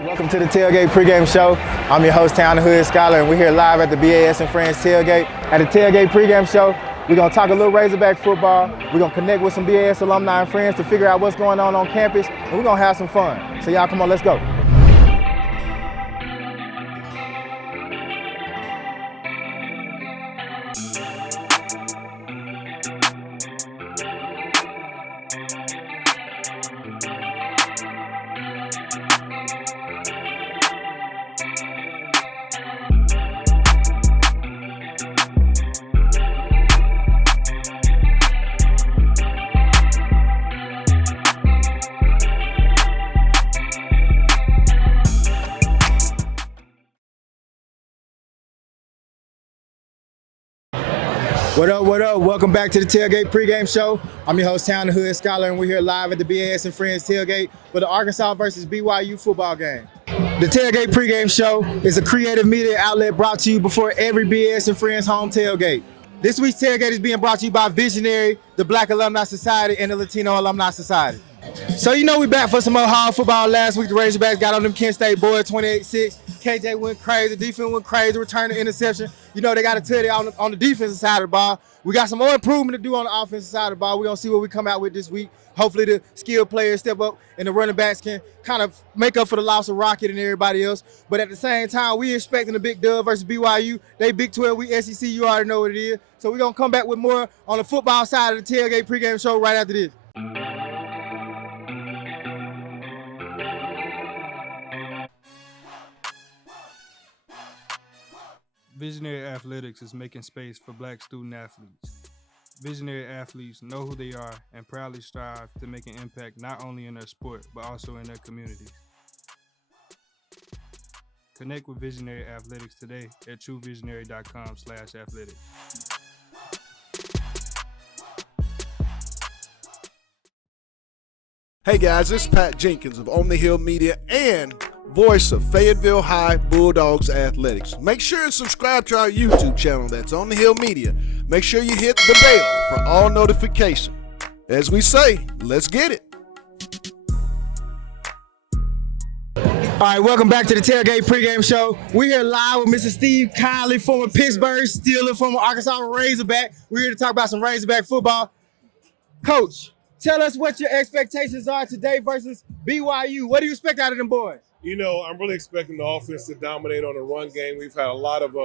Welcome to the Tailgate pregame show. I'm your host, Town the Hood Scholar, and we're here live at the BAS and Friends Tailgate. At the Tailgate pregame show, we're gonna talk a little Razorback football. We're gonna connect with some BAS alumni and friends to figure out what's going on campus, and we're gonna have some fun. So y'all come on, let's go. What up, what up? Welcome back to the Tailgate pregame show. I'm your host, Town the Hood Scholar, and we're here live at the BAS and Friends Tailgate for the Arkansas versus BYU football game. The Tailgate pregame show is a creative media outlet brought to you before every BAS and Friends home tailgate. This week's tailgate is being brought to you by Visionary, the Black Alumni Society, and the Latino Alumni Society. So you know we back for some more hard football. Last week the Razorbacks got on them Kent State boys 28-6. KJ went crazy, defense went crazy, returned the interception. You know they got to tell you on the defensive side of the ball. We got some more improvement to do on the offensive side of the ball. We're going to see what we come out with this week. Hopefully the skilled players step up and the running backs can kind of make up for the loss of Rocket and everybody else. But at the same time, we expecting a big dub versus BYU. They Big 12, we SEC, you already know what it is. So we're going to come back with more on the football side of the Tailgate pregame show right after this. Visionary Athletics is making space for Black student athletes. Visionary athletes know who they are and proudly strive to make an impact not only in their sport, but also in their communities. Connect with Visionary Athletics today at truevisionary.com/athletics. Hey guys, this is Pat Jenkins of On the Hill Media and voice of Fayetteville High Bulldogs Athletics. Make sure and subscribe to our YouTube channel, that's On the Hill Media. Make sure you hit the bell for all notifications. As we say, let's get it. All right, welcome back to the Tailgate pregame show. We're here live with Mr. Steve Kiley, former Pittsburgh Steeler, former Arkansas Razorback. We're here to talk about some Razorback football. Coach, tell us what your expectations are today versus BYU. What do you expect out of them boys? You know, I'm really expecting the offense to dominate on the run game. We've had a lot of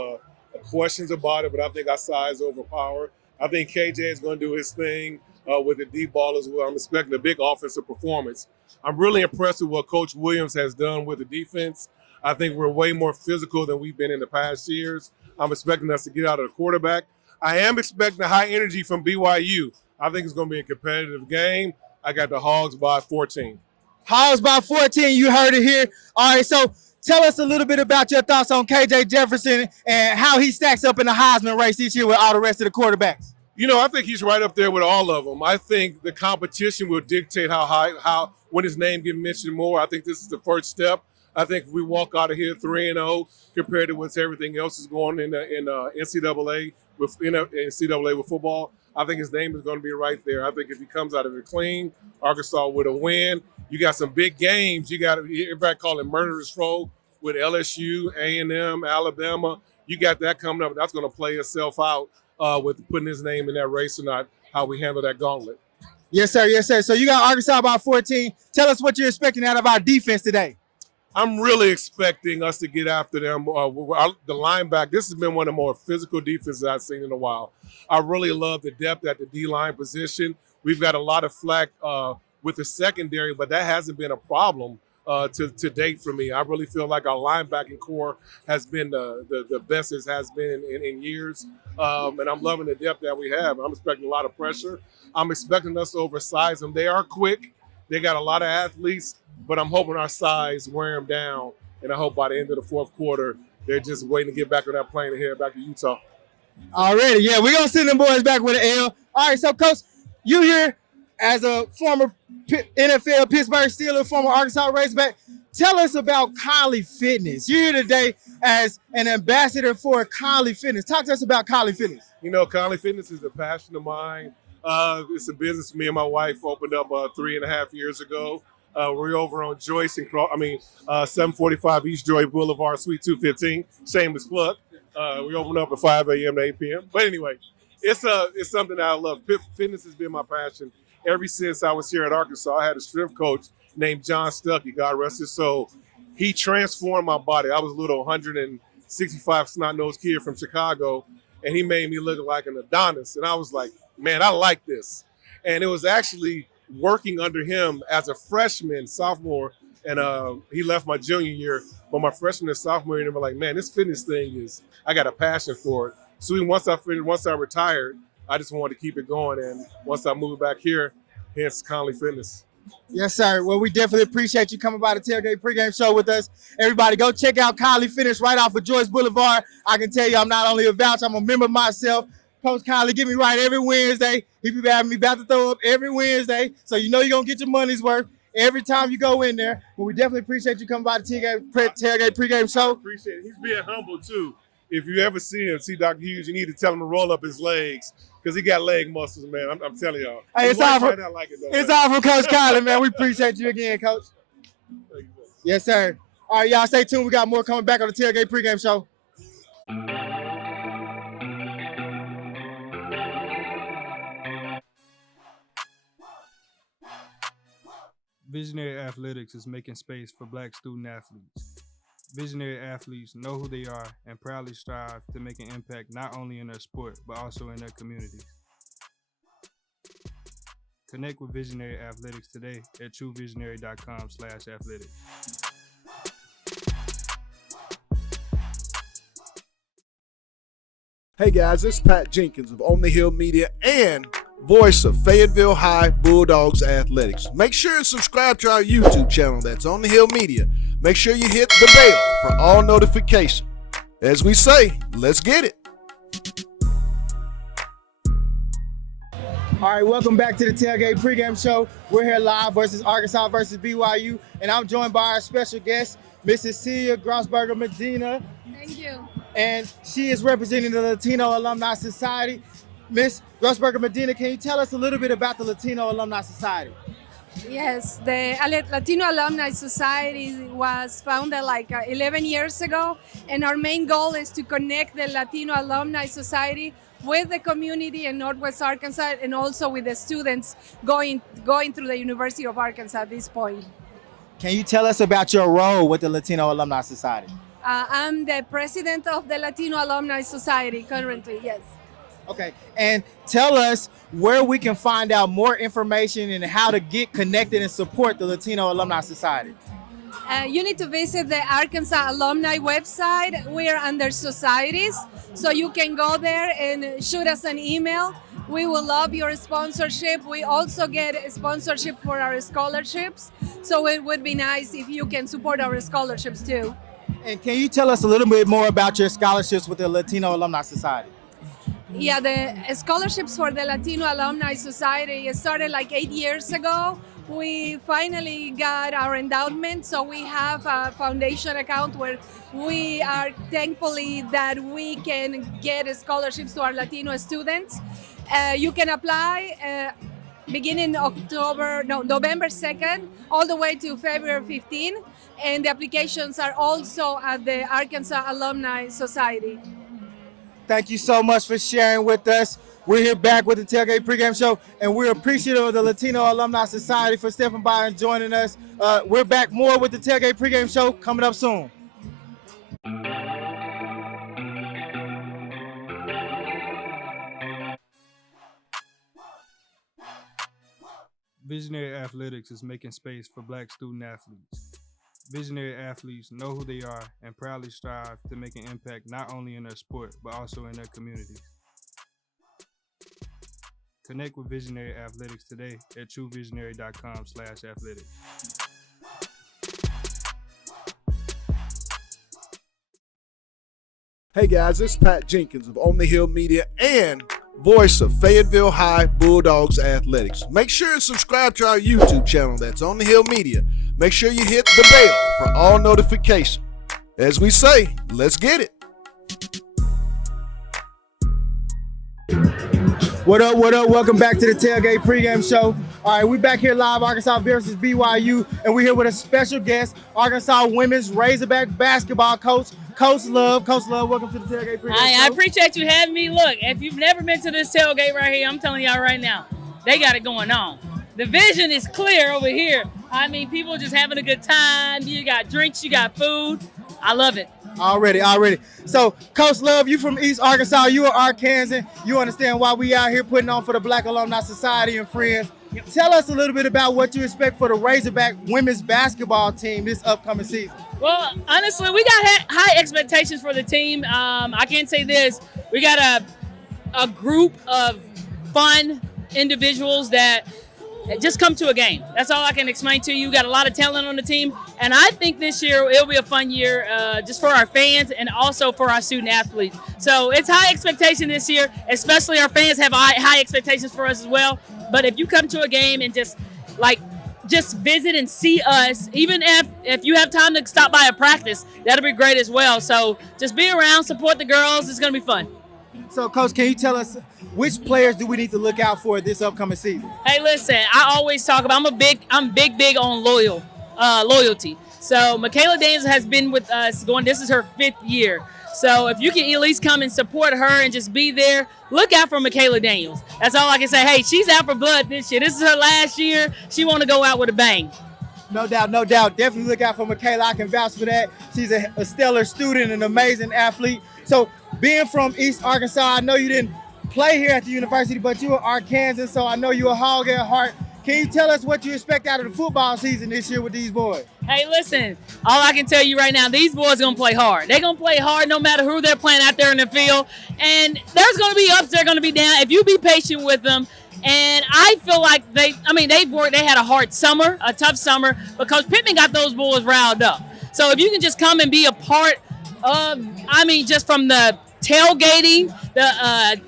questions about it, but I think our size overpower. I think KJ is going to do his thing with the deep ball as well. I'm expecting a big offensive performance. I'm really impressed with what Coach Williams has done with the defense. I think we're way more physical than we've been in the past years. I'm expecting us to get out of the quarterback. I am expecting high energy from BYU. I think it's going to be a competitive game. I got the Hogs by 14. Hogs by 14, you heard it here. All right, so tell us a little bit about your thoughts on KJ Jefferson and how he stacks up in the Heisman race this year with all the rest of the quarterbacks. You know, I think he's right up there with all of them. I think the competition will dictate how when his name gets mentioned more. I think this is the first step. I think if we walk out of here 3-0 compared to what everything else is going in NCAA with football, I think his name is going to be right there. I think if he comes out of it clean, Arkansas with a win. You got some big games. You got everybody calling murderous row with LSU, A&M, Alabama. You got that coming up. That's going to play itself out with putting his name in that race or not, how we handle that gauntlet. Yes, sir. Yes, sir. So you got Arkansas by 14. Tell us what you're expecting out of our defense today. I'm really expecting us to get after them. The linebacker, this has been one of the more physical defenses I've seen in a while. I really love the depth at the D-line position. We've got a lot of flack with the secondary, but that hasn't been a problem to date for me. I really feel like our linebacking core has been the best it has been in years, and I'm loving the depth that we have. I'm expecting a lot of pressure. I'm expecting us to oversize them. They are quick. They got a lot of athletes, but I'm hoping our size wear them down, and I hope by the end of the fourth quarter, they're just waiting to get back on that plane and head back to Utah. Already, yeah, we're going to send them boys back with an L. All right, so, Coach, you here as a former NFL Pittsburgh Steeler, former Arkansas Razorback. Tell us about Kylie Fitness. You're here today as an ambassador for Kylie Fitness. Talk to us about Kylie Fitness. You know, Kylie Fitness is a passion of mine. It's a business me and my wife opened up 3.5 years ago. We're over on Joyce and 745 East Joy Boulevard, Suite 215. Shameless plug. We open up at 5 a.m. to 8 p.m. But anyway, it's something that I love. Fitness has been my passion ever since I was here at Arkansas. I had a strength coach named John Stuckey, God rest his soul. He transformed my body. I was a little 165 snot-nosed kid from Chicago, and he made me look like an Adonis. And I was like, man, I like this. And it was actually working under him as a freshman, sophomore, and he left my junior year. But my freshman and sophomore year, they were like, man, this fitness thing I got a passion for it. So once I retired, I just wanted to keep it going. And once I moved back here, hence Conley Fitness. Yes, sir. Well, we definitely appreciate you coming by the Tailgate pregame show with us. Everybody, go check out Conley Fitness right off of Joyce Boulevard. I can tell you, I'm not only a voucher, I'm a member myself. Coach Conley get me right every Wednesday. He be having me about to throw up every Wednesday. So you know you're going to get your money's worth every time you go in there. But we definitely appreciate you coming by the Tailgate pregame show. Appreciate it. He's being humble, too. If you ever see Dr. Hughes, you need to tell him to roll up his legs because he got leg muscles, man. I'm telling y'all. Hey, it's all from Coach Conley, man. We appreciate you again, Coach. Yes, sir. All right, y'all stay tuned. We got more coming back on the Tailgate pregame show. Visionary Athletics is making space for Black student athletes. Visionary athletes know who they are and proudly strive to make an impact not only in their sport, but also in their communities. Connect with Visionary Athletics today at truevisionary.com/athletics. Hey guys, it's Pat Jenkins of On the Hill Media and voice of Fayetteville High Bulldogs Athletics. Make sure and subscribe to our YouTube channel, that's On the Hill Media. Make sure you hit the bell for all notifications. As we say, let's get it. All right, welcome back to the Tailgate pregame show. We're here live versus Arkansas versus BYU, and I'm joined by our special guest, Mrs. Celia Grossberger Medina. Thank you. And she is representing the Latino Alumni Society. Miss Grossberger Medina, can you tell us a little bit about the Latino Alumni Society? Yes, the Latino Alumni Society was founded like 11 years ago, and our main goal is to connect the Latino Alumni Society with the community in Northwest Arkansas and also with the students going through the University of Arkansas at this point. Can you tell us about your role with the Latino Alumni Society? I'm the president of the Latino Alumni Society currently, yes. Okay, and tell us where we can find out more information and how to get connected and support the Latino Alumni Society. You need to visit the Arkansas Alumni website. We're under societies, so you can go there and shoot us an email. We will love your sponsorship. We also get a sponsorship for our scholarships, so it would be nice if you can support our scholarships too. And can you tell us a little bit more about your scholarships with the Latino Alumni Society? Yeah, the scholarships for the Latino Alumni Society started like 8 years ago. We finally got our endowment, so we have a foundation account where we are thankfully that we can get scholarships to our Latino students. You can apply beginning November 2nd all the way to February 15, and the applications are also at the Arkansas Alumni Society. Thank you so much for sharing with us. We're here back with the Tailgate pregame show, and we're appreciative of the Latino Alumni Society for stepping by and joining us. We're back more with the Tailgate pregame show coming up soon. Visionary Athletics is making space for Black student athletes. Visionary athletes know who they are and proudly strive to make an impact not only in their sport, but also in their communities. Connect with Visionary Athletics today at truevisionary.com/athletics. Hey guys, it's Pat Jenkins of On the Hill Media and voice of Fayetteville High Bulldogs Athletics. Make sure and subscribe to our YouTube channel, that's On the Hill Media. Make sure you hit the bell for all notifications. As we say, let's get it. What up, what up? Welcome back to the Tailgate pregame show. All right, we back here live, Arkansas versus BYU, and we're here with a special guest, Arkansas women's Razorback basketball coach, Coach Love. Coach Love, welcome to the Tailgate Pregame I Show. appreciate you having me. Look, if you've never been to this tailgate right here, I'm telling y'all right now, they got it going on. The vision is clear over here. I mean, people just having a good time. You got drinks, you got food. I love it. Already. So, Coach Love, you from East Arkansas, you are Arkansan. You understand why we out here putting on for the Black Alumni Society and Friends. Yep. Tell us a little bit about what you expect for the Razorback women's basketball team this upcoming season. Well, honestly, we got high expectations for the team. I can say this. We got a group of fun individuals that just come to a game. That's all I can explain to you. Got a lot of talent on the team. And I think this year it'll be a fun year just for our fans and also for our student athletes. So it's high expectation this year, especially our fans have high expectations for us as well. But if you come to a game and just visit and see us, even if you have time to stop by a practice, that'll be great as well. So just be around, support the girls. It's going to be fun. So, Coach, can you tell us which players do we need to look out for this upcoming season? Hey, listen, I always talk about I'm big on loyalty. So Michaela Daniels has been with us this is her 5th year. So if you can at least come and support her and just be there, look out for Michaela Daniels. That's all I can say. Hey, she's out for blood this year. This is her last year. She want to go out with a bang. No doubt. Definitely look out for Michaela. I can vouch for that. She's a stellar student, an amazing athlete. So being from East Arkansas, I know you didn't play here at the university, but you are Arkansan, so I know you're a hog at heart. Can you tell us what you expect out of the football season this year with these boys? Hey, listen, all I can tell you right now, these boys are going to play hard. They're going to play hard no matter who they're playing out there in the field. And there's going to be ups, they're going to be down. If you be patient with them, and I feel like they had a hard summer, a tough summer, because Pittman got those boys riled up. So if you can just come and be a part of, just from the tailgating, the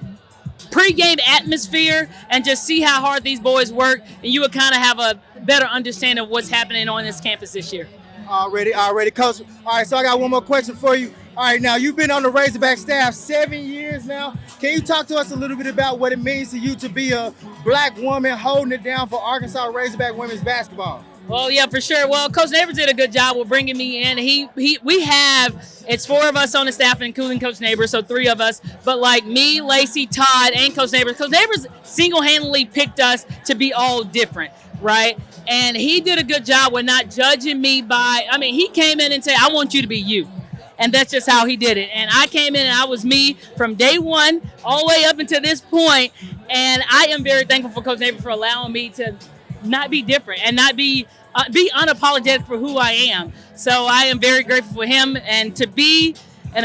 pre-game atmosphere, and just see how hard these boys work, and you would kind of have a better understanding of what's happening on this campus this year. Already, Coach. All right, so I got one more question for you. All right, now you've been on the Razorback staff 7 years now. Can you talk to us a little bit about what it means to you to be a black woman holding it down for Arkansas Razorback women's basketball? Well, yeah, for sure. Well, Coach Neighbors did a good job with bringing me in. It's 4 of us on the staff, including Coach Neighbors, so 3 of us. But like me, Lacey, Todd, and Coach Neighbors single-handedly picked us to be all different, right? And he did a good job with not judging me he came in and said, I want you to be you. And that's just how he did it. And I came in and I was me from day one all the way up until this point. And I am very thankful for Coach Neighbors for allowing me to not be different and not be unapologetic for who I am. So I am very grateful for him, and to be on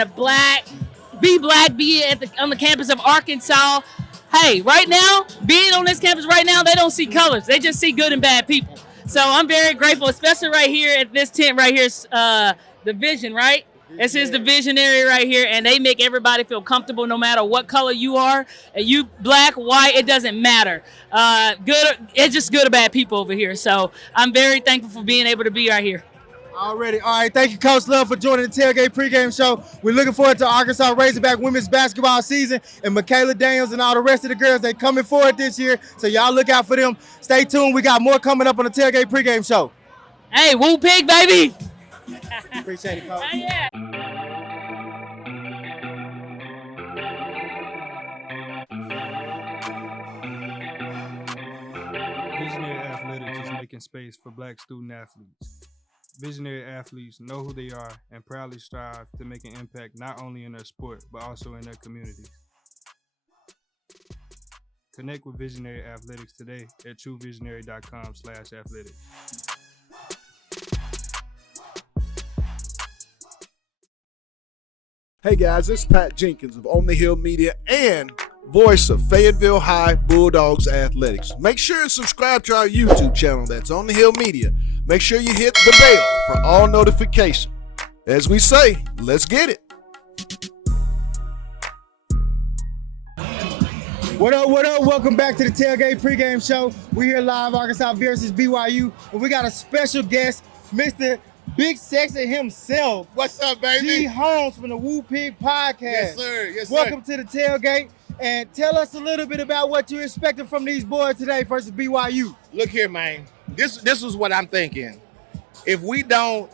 the campus of Arkansas. Hey, right now, being on this campus right now, they don't see colors. They just see good and bad people. So I'm very grateful, especially right here at this tent right here, the Vision, right? This is the visionary right here, and they make everybody feel comfortable no matter what color you are. You black, white, it doesn't matter. It's just good or bad people over here. So I'm very thankful for being able to be right here. Already. All right, thank you, Coach Love, for joining the Tailgate Pregame Show. We're looking forward to Arkansas Razorback women's basketball season, and Michaela Daniels and all the rest of the girls, they coming forward this year, so y'all look out for them. Stay tuned. We got more coming up on the Tailgate Pregame Show. Hey, Woo Pig, baby! Appreciate it, Coach. Yeah. Visionary Athletics is making space for black student athletes. Visionary athletes know who they are and proudly strive to make an impact not only in their sport, but also in their communities. Connect with Visionary Athletics today at truevisionary.com/athletics. Hey guys, this is Pat Jenkins of On the Hill Media and voice of Fayetteville High Bulldogs Athletics. Make sure and subscribe to our YouTube channel, that's On the Hill Media. Make sure you hit the bell for all notifications. As we say, let's get it. What up? Welcome back to the Tailgate Pregame Show. We're here live, Arkansas versus BYU, and we got a special guest, Mr. Big Sexy himself. What's up, baby? G. Holmes from the Woo Pig Podcast. Yes, sir. Yes, sir. Welcome to the Tailgate. and tell us a little bit about what you're expecting from these boys today versus BYU. Look here, man. This is what I'm thinking. If we don't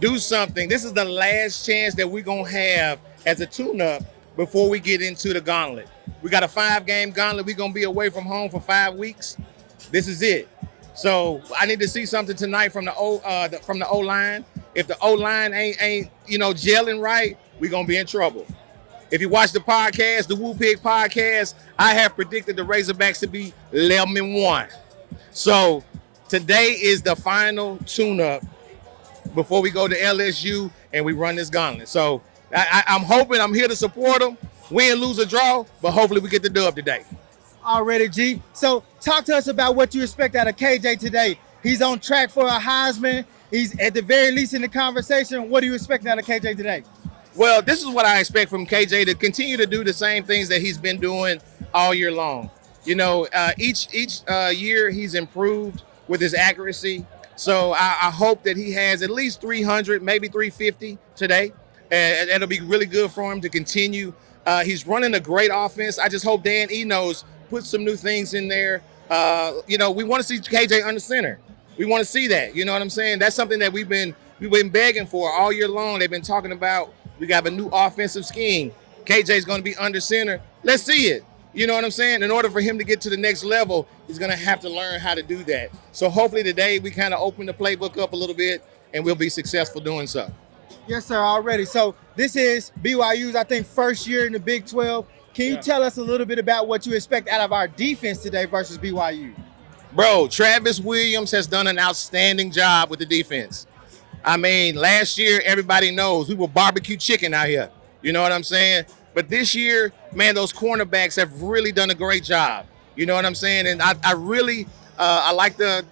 do something, this is the last chance that we're going to have as a tune-up before we get into the gauntlet. We got a 5-game gauntlet. We're going to be away from home for 5 weeks. This is it. So I need to see something tonight from the O-line. If the O-line ain't gelling right, we're going to be in trouble. If you watch the podcast, the Woo Pig podcast, I have predicted the Razorbacks to be 11-1. So today is the final tune-up before we go to LSU and we run this gauntlet. So I'm hoping, I'm here to support them, win, lose, or draw, but hopefully we get the dub today. Already, G. So talk to us about what you expect out of KJ today. He's on track for a Heisman. He's at the very least in the conversation. What are you expecting out of KJ today? Well, this is what I expect from KJ, to continue to do the same things that he's been doing all year long. You know, each year he's improved with his accuracy. So I hope that he has at least 300, maybe 350 today. And it'll be really good for him to continue. He's running a great offense. I just hope Dan Enos puts some new things in there. We want to see KJ under center. We want to see that. You know what I'm saying? That's something that we've been begging for all year long. They've been talking about. We got a new offensive scheme. KJ's going to be under center. Let's see it. You know what I'm saying? In order for him to get to the next level, he's going to have to learn how to do that. So hopefully today we kind of open the playbook up a little bit and we'll be successful doing so. Yes, sir, already. So this is BYU's, I think, first year in the Big 12. Can you tell us a little bit about what you expect out of our defense today versus BYU? Bro, Travis Williams has done an outstanding job with the defense. I mean, last year, everybody knows we were barbecue chicken out here. You know what I'm saying? But this year, man, those cornerbacks have really done a great job. You know what I'm saying? And I really like the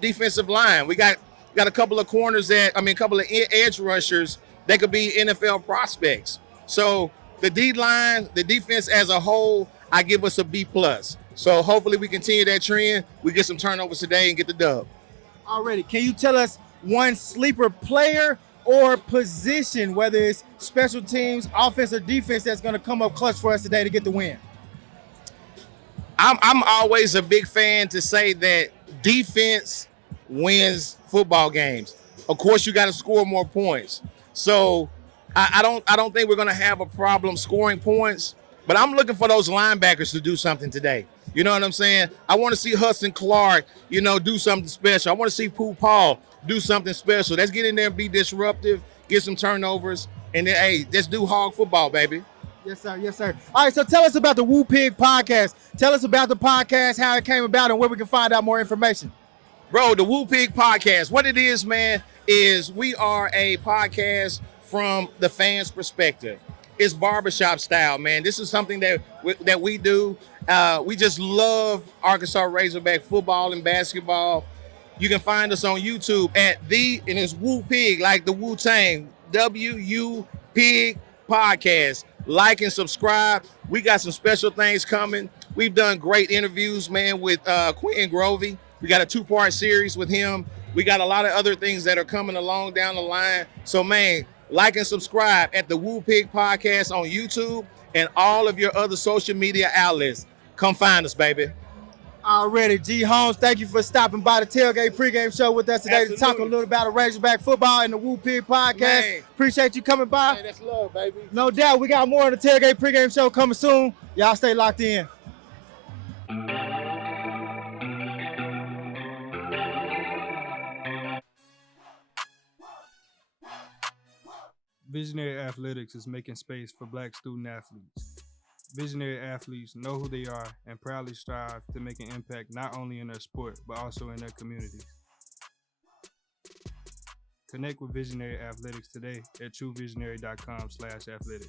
defensive line. We got a couple of corners a couple of edge rushers that could be NFL prospects. So the D-line, the defense as a whole, I give us a B+. So hopefully we continue that trend. We get some turnovers today and get the dub. Already. Can you tell us one sleeper player or position, whether it's special teams, offense, or defense, that's going to come up clutch for us today to get the win? I'm always a big fan to say that defense wins football games. Of course, you got to score more points. So I don't think we're going to have a problem scoring points, but I'm looking for those linebackers to do something today. You know what I'm saying? I want to see Hudson Clark, do something special. I want to see Pooh Paul do something special. Let's get in there and be disruptive, get some turnovers, and then, hey, let's do hog football, baby. Yes, sir. Yes, sir. All right, so tell us about the Woo Pig podcast. Tell us about the podcast, how it came about, and where we can find out more information. Bro, the Woo Pig podcast, what it is, man, is we are a podcast from the fans' perspective. It's barbershop style, man. This is something that we do. We just love Arkansas Razorback football and basketball. You can find us on YouTube at and it's Woo Pig, like the Wu-Tang, W-U Pig podcast. Like and subscribe. We got some special things coming. We've done great interviews, man, with Quentin Grovey. We got a 2-part series with him. We got a lot of other things that are coming along down the line. So, man, like and subscribe at the Woo Pig podcast on YouTube and all of your other social media outlets. Come find us, baby. Already, G. Holmes, thank you for stopping by the Tailgate pregame show with us today. Absolutely. To talk a little about Razorback football and the Woo Pig podcast. Man. Appreciate you coming by. Man, that's love, baby. No doubt, we got more of the Tailgate pregame show coming soon. Y'all stay locked in. Visionary Athletics is making space for Black student athletes. Visionary athletes know who they are and proudly strive to make an impact not only in their sport, but also in their communities. Connect with Visionary Athletics today at truevisionary.com/athletics.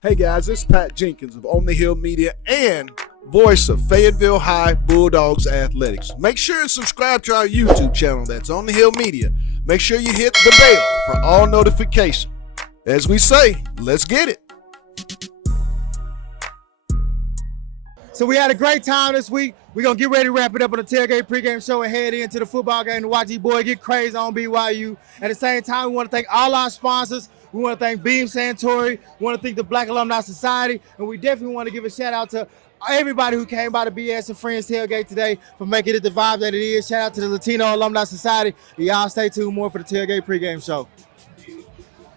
Hey guys, it's Pat Jenkins of On the Hill Media and voice of Fayetteville High Bulldogs Athletics. Make sure and subscribe to our YouTube channel that's On the Hill Media. Make sure you hit the bell for all notifications. As we say, let's get it. So we had a great time this week. We're going to get ready to wrap it up on the Tailgate pregame show and head into the football game to watch these boys get crazy on BYU. At the same time, we want to thank all our sponsors. We want to thank Beam Santori. We want to thank the Black Alumni Society. And we definitely want to give a shout out to everybody who came by the BS and Friends Tailgate today for making it the vibe that it is. Shout out to the Latino Alumni Society. Y'all stay tuned more for the Tailgate pregame show.